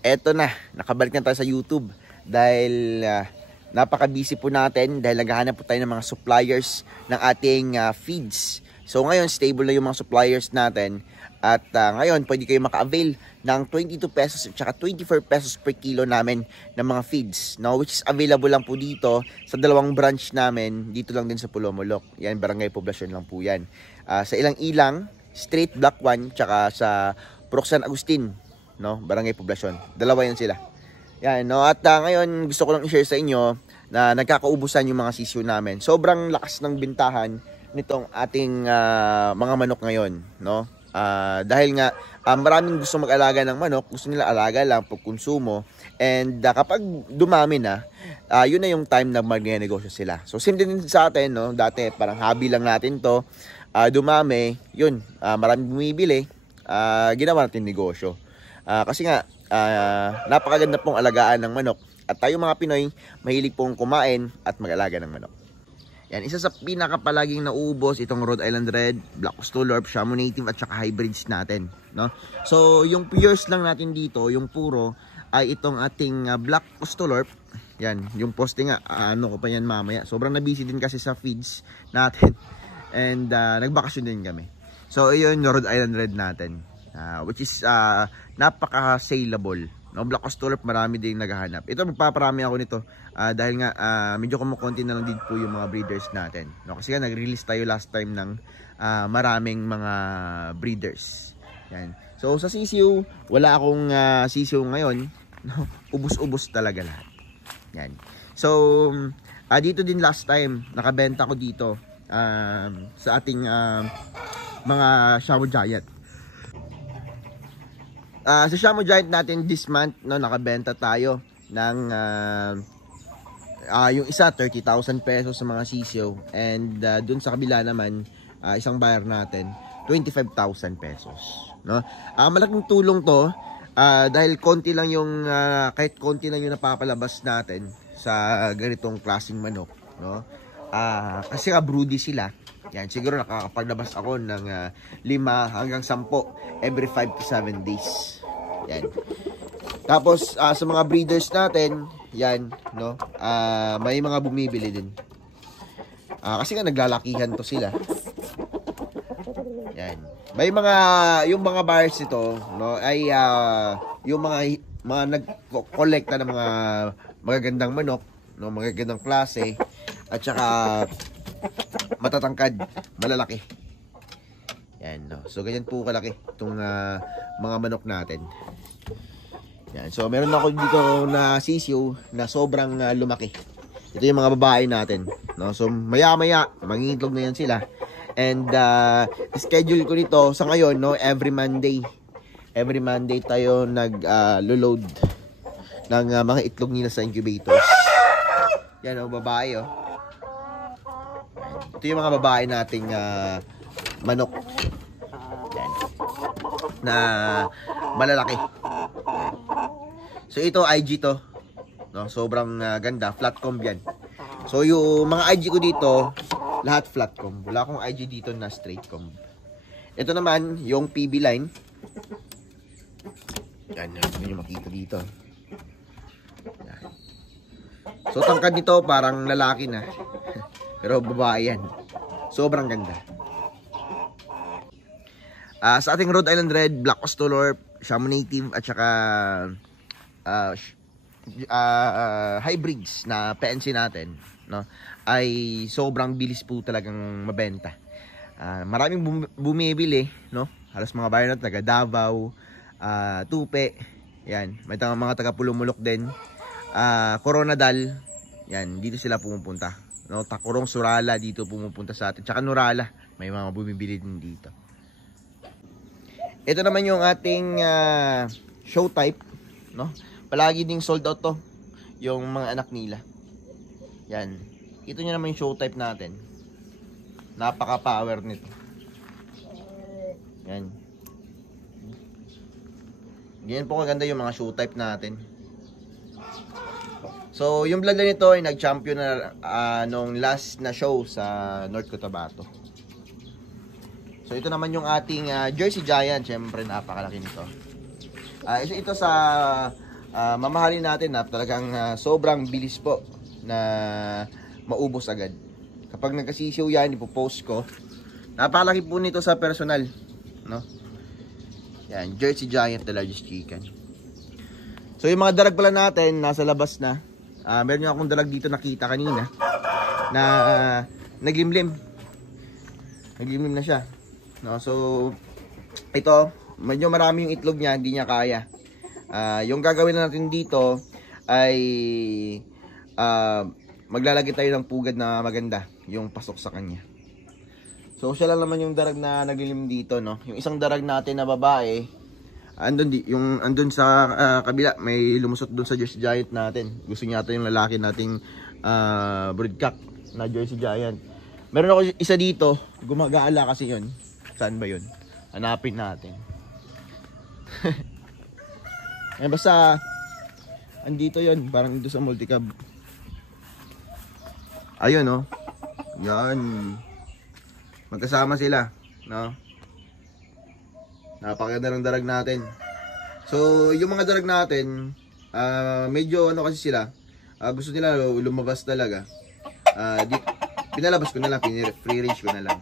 eto na, nakabalik na tayo sa YouTube dahil napaka-busy po natin dahil naghahanap po tayo ng mga suppliers ng ating feeds. So ngayon, stable na yung mga suppliers natin at ngayon, pwede kayo maka-avail ng 22 pesos at saka 24 pesos per kilo namin ng mga feeds, no? Which is available lang po dito sa dalawang branch namin, dito lang din sa Pulomolok. Yan, Barangay Poblacion lang po yan. Sa Ilang-Ilang, Street Block 1, tsaka sa Purok San Agustin, no? Barangay Poblacion. Dalawa yan sila. Yan, no? At ngayon, gusto ko lang i-share sa inyo na nagkakaubusan yung mga sisiyo namin. Sobrang lakas ng bintahan nitong ating mga manok ngayon, no? Dahil nga maraming gusto mag-alaga ng manok, gusto nila alaga lang pag konsumo, and kapag dumami na, yun na yung time na mag-negosyo sila. So same din sa atin, no? Dati parang hobby lang natin to, dumami, yun, maraming bumibili, ginawa natin negosyo. Kasi nga napakaganda pong alagaan ng manok, at tayo mga Pinoy mahilig pong kumain at mag-alaga ng manok. Yan, isa sa pinakapalaging nauubos itong Rhode Island Red, Black Stolorp, Shamu Native at saka hybrids natin, no? So, yung pures lang natin dito, yung puro ay itong ating Black Stolorp. Yan, yung poste nga, ano ko pa yan mamaya. Sobrang na-busy din kasi sa feeds natin. And nagbakasyon din kami. So, yun yung Rhode Island Red natin, which is napaka-saleable. No, Black Stolorp, marami din naghahanap. Ito, magpaparami ako nito dahil nga medyo kumukonti na lang din po yung mga breeders natin. No, kasi nga nag-release tayo last time ng maraming mga breeders. Yan. So sa sisiyo, wala akong sisiyo ngayon. No, ubos-ubos talaga lahat. Yan. So dito din last time nakabenta ko dito sa ating mga Shamu Giant. Sa Shamu Giant natin this month, no, nakabenta tayo ng yung isa 30,000 pesos sa mga sisiyo, and dun sa kabila naman isang buyer natin 25,000 pesos, no? Malaking tulong to dahil konti lang yung kahit konti lang yung napapalabas natin sa ganitong klaseng manok, no? Kasi broody sila. Yan, siguro nakakapaglabas ako ng 5 hanggang 10 every 5 to 7 days. Yan. Tapos sa mga breeders natin, yan, no? May mga bumibili din. Kasi nga naglalakihan to sila. Yan. May mga yung mga buyers ito, no, ay yung mga nag-collecta ng mga magagandang manok, no, magagandang klase at saka matatangkad, malalaki. Yan, no. So ganyan po kalaki itong mga manok natin. Yan. So meron ako dito na sisiyo na sobrang lumaki. Ito yung mga babae natin, no. So maya-maya mangingitlog na yan sila. And schedule ko nito sa ngayon, no, every Monday. Every Monday tayo nag-load ng mga itlog nila sa incubators. Yan, oh, babae, oh. Ito yung mga babae nating manok. Yan. Na malalaki. So ito IG to, no, sobrang ganda, flat comb yan. So yung mga IG ko dito, lahat flat comb. Wala akong IG dito na straight comb. Ito naman yung PB line. Yan, hindi nyo makita dito. Yan. So tangkad nito parang lalaki na. Pero babae yan. Sobrang ganda. Sa ating Rhode Island Red, Black Stolorp, Shamu Native at saka hybrids na PNC natin, no, ay sobrang bilis po talagang mabenta. Maraming bumibili, no? Halos mga buyer na taga Davao, Tupe, yan, may mga taga Pulomolok din, Coronadal, yan, dito sila pumupunta, no? Takurong, Surala, dito pumupunta sa atin, tsaka Nurala, may mga bumibili din dito. Ito naman yung ating show type, no? Palagi ding sold out to yung mga anak nila. Yan. Ito nyo naman yung show type natin. Napaka-power nito. Yan. Ganyan po kaganda yung mga show type natin. So, yung bloodline nito ay nag-champion na nung last na show sa North Cotabato. So, ito naman yung ating Jersey Giant. Siyempre, napakalaki nito. Ito sa mamahalin natin na talagang sobrang bilis po na maubos agad. Kapag nagkasisiw yan, ipopost ko. Napakalaki po nito sa personal, no? Yan, Jersey Giant, the largest chicken. So yung mga dalag pala natin nasa labas na. Meron yung akong dalag dito nakita kanina na naglimlim. Naglimlim na siya, no? So ito, medyo marami yung itlog niya, hindi niya kaya. Yung gagawin natin dito ay maglalagay tayo ng pugad na maganda yung pasok sa kanya. So siya lang naman yung darag na naglilim dito, no? Yung isang darag natin na babae, andun sa kabila, may lumusot dun sa Jersey Giant natin. Gusto niya ata yung lalaki nating broodcock na Jersey Giant. Meron ako isa dito, gumagala kasi yun. Saan ba yun? Hanapin natin. Basta andito yun, parang dito sa multicab. Ayun, no? Yan. Magkasama sila, no? Napakaganda ng darag natin. So, yung mga darag natin, medyo ano kasi sila, gusto nila lumabas talaga. Pinalabas ko na lang, free range ko na lang.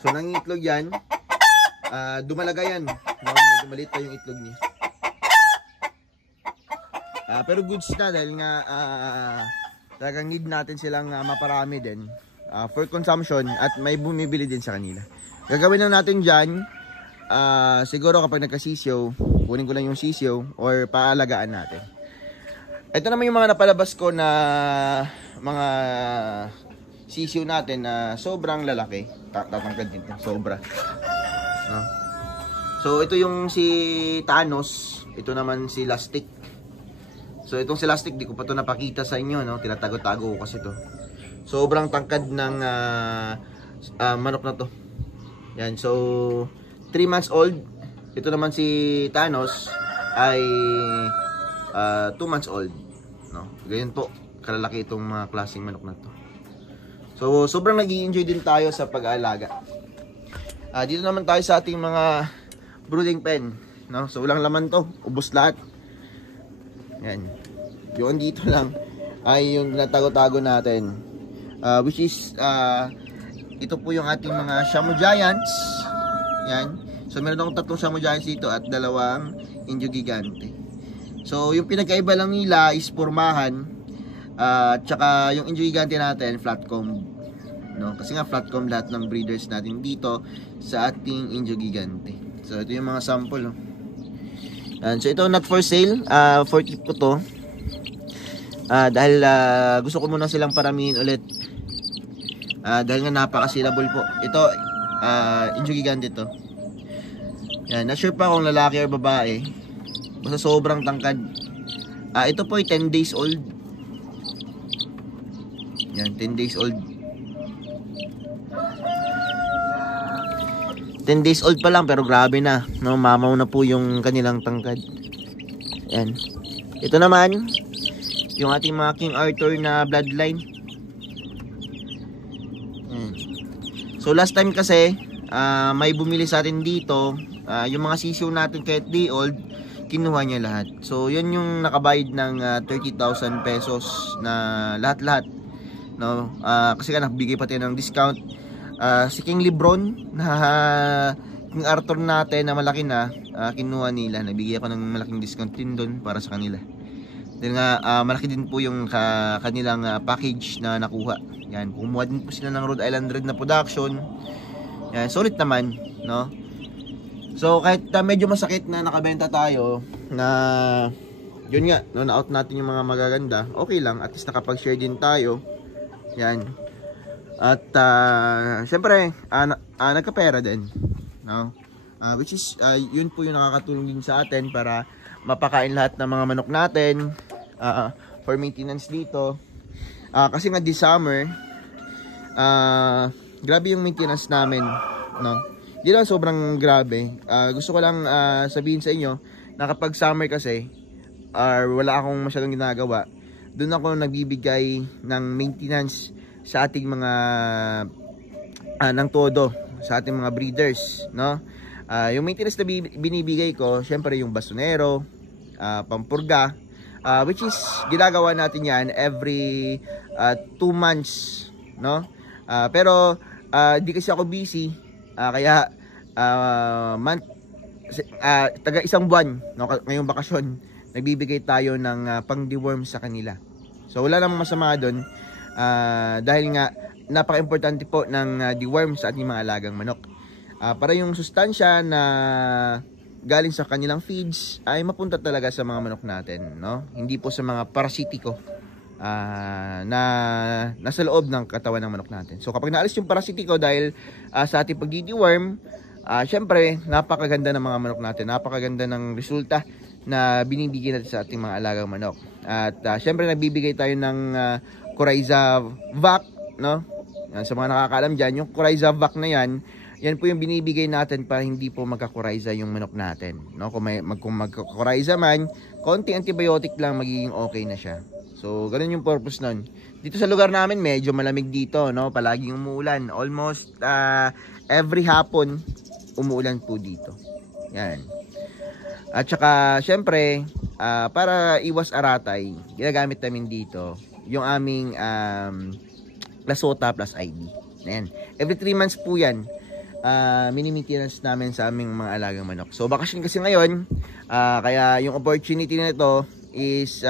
So, nang itlog yan, dumalaga yan. No? Medyo maliit pa yung itlog niya. Pero goods na dahil nga talagang need natin silang maparami din for consumption at may bumibili din sa kanila. Gagawin na natin dyan, siguro kapag nagkasisyo, kunin ko lang yung sisyo or paalagaan natin. Ito naman yung mga napalabas ko na mga sisyo natin na sobrang lalaki. Tatangkad dito, sobra. No? So ito yung si Thanos, ito naman si Lastic. So itong si Lastic, di ko pa ito napakita sa inyo, no? Tinatago-tago ko kasi ito. Sobrang tangkad ng manok na to. Yan, so 3 months old. Ito naman si Thanos ay 2 months old, no? Ganyan po kalalaki itong mga klaseng manok na to. So sobrang nag-i-enjoy din tayo sa pag-aalaga. Dito naman tayo sa ating mga brooding pen, no? So walang laman to, ubos lahat. Yan. Yung dito lang ay yung natago-tago natin. Which is ito po yung ating mga Shamu Giants. Yan. So meron akong 3 Shamu Giants dito at 2 Indio Gigante. So yung pinagkaiba lang nila is pormahan. Tsaka yung Indio Gigante natin flat comb, no? Kasi nga flat comb lahat ng breeders natin dito sa ating Indio Gigante. So ito yung mga sample, no? So ito not for sale, for keep ko to. Dahil gusto ko muna silang paramihin ulit. Dahil nga napaka-sellable po. Ito, Indio Gigante to. Yan, not sure pa kung lalaki or babae. Basta sobrang tangkad. Ito po ay 10 days old. Yan, 10 days old. 10 days old pa lang pero grabe na, no? Mamaw na po yung kanilang tangkad. Yan. Ito naman yung ating mga King Arthur na bloodline. Yan. So last time kasi may bumili sa atin dito, yung mga sisiw natin kahit day old, kinuha niya lahat. So yun yung nakabayad ng 30,000 pesos na lahat-lahat, no? Kasi ka nagbigay pati ng discount. Si King Lebron na King Arthur natin na malaki na, kinuha nila. Nabigyan ako ng malaking discount din doon para sa kanila. Dahil nga malaki din po yung kanilang package na nakuha. Yan, kumuha din po sila ng Rhode Island Red na production. Yan, solid naman, no? So kahit medyo masakit na nakabenta tayo na yun nga, no, na-out natin yung mga magaganda, okay lang, at least nakapag-share din tayo. Yan. At syempre nagkapera din, no? Which is yun po yung nakakatulong din sa atin para mapakain lahat ng mga manok natin for maintenance dito. Kasi nga this summer grabe yung maintenance namin, no? Di lang sobrang grabe. Gusto ko lang sabihin sa inyo na kapag summer kasi wala akong masyadong ginagawa, doon ako nagbibigay ng maintenance sa ating mga ng todo, sa ating mga breeders, no? Yung maintenance na binibigay ko, syempre yung bastonero, pampurga, which is ginagawa natin yan every 2 months, no? Pero di kasi ako busy, kaya taga isang buwan, no, ngayong bakasyon nagbibigay tayo ng pang-deworm sa kanila. So wala namang masama doon, dahil nga napaka-importante po ng deworm sa ating mga alagang manok. Para yung sustansya na galing sa kanilang feeds ay mapunta talaga sa mga manok natin, no? Hindi po sa mga parasitiko na nasa loob ng katawan ng manok natin. So kapag naalis yung parasitiko dahil sa ating pagdi-deworm, syempre napakaganda ng mga manok natin, napakaganda ng resulta na binibigay natin sa ating mga alagang manok. At syempre nagbibigay tayo ng Coryza Vac, no? Sa mga nakakaalam dyan, yung Coryza Vac na yan po yung binibigay natin para hindi po magka-Coryza yung manok natin, no? Kung magka-Coryza man, konting antibiotic lang, magiging okay na siya. So ganun yung purpose nun. Dito sa lugar namin medyo malamig dito, no? Palaging umuulan. Almost every hapon umuulan po dito. Yan. At saka syempre para iwas aratay, ginagamit namin dito yung aming Plasota Plus ID. Ayan. Every 3 months po yan, mini-maintenance namin sa aming mga alagang manok. So bakasyon kasi ngayon, kaya yung opportunity na ito is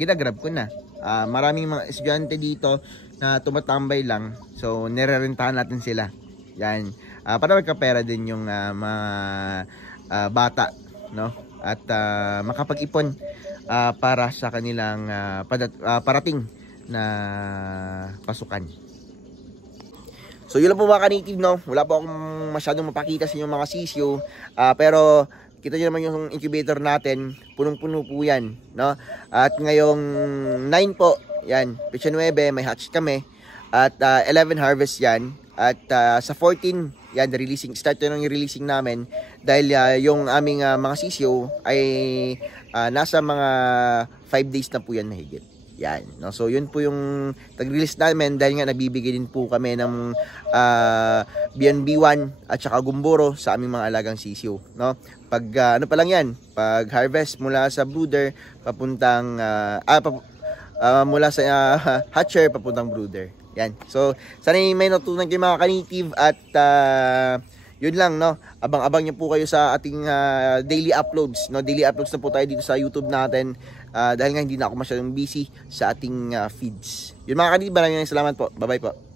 ginagrab ko na. Maraming mga estudyante dito na tumatambay lang, so nirerentahan natin sila. Yan. Para magkapera din yung mga bata, no? At makapag-ipon para sa kanilang parating na pasukan. So yun lang po mga ka-native, no? Wala po akong masyadong mapakita sa inyo mga sisyo, pero kita nyo naman yung incubator natin, punong-puno po yan, no? At ngayong 9 po, yan, Pecha 9, may hatch kami, at 11 harvest yan, at sa 14, yan, start na yung releasing namin, dahil yung aming mga sisyo ay nasa mga 5 days na po yan mahigit. Yan, no? So yun po yung tag-release namin, dahil nga nabibigay din po kami ng BNB1 at saka gumboro sa aming mga alagang sisiyo, no? Pag ano pa lang yan, pag harvest mula sa brooder papuntang mula sa hatcher papuntang brooder. Yan. So sana may natutunan kayo mga ka-native, at yun lang, no? Abang-abang niyo po kayo sa ating daily uploads, no? Daily uploads na po tayo dito sa YouTube natin, dahil nga hindi na ako masyadong busy sa ating feeds. Yun mga ka-native, maraming salamat po. Bye-bye po.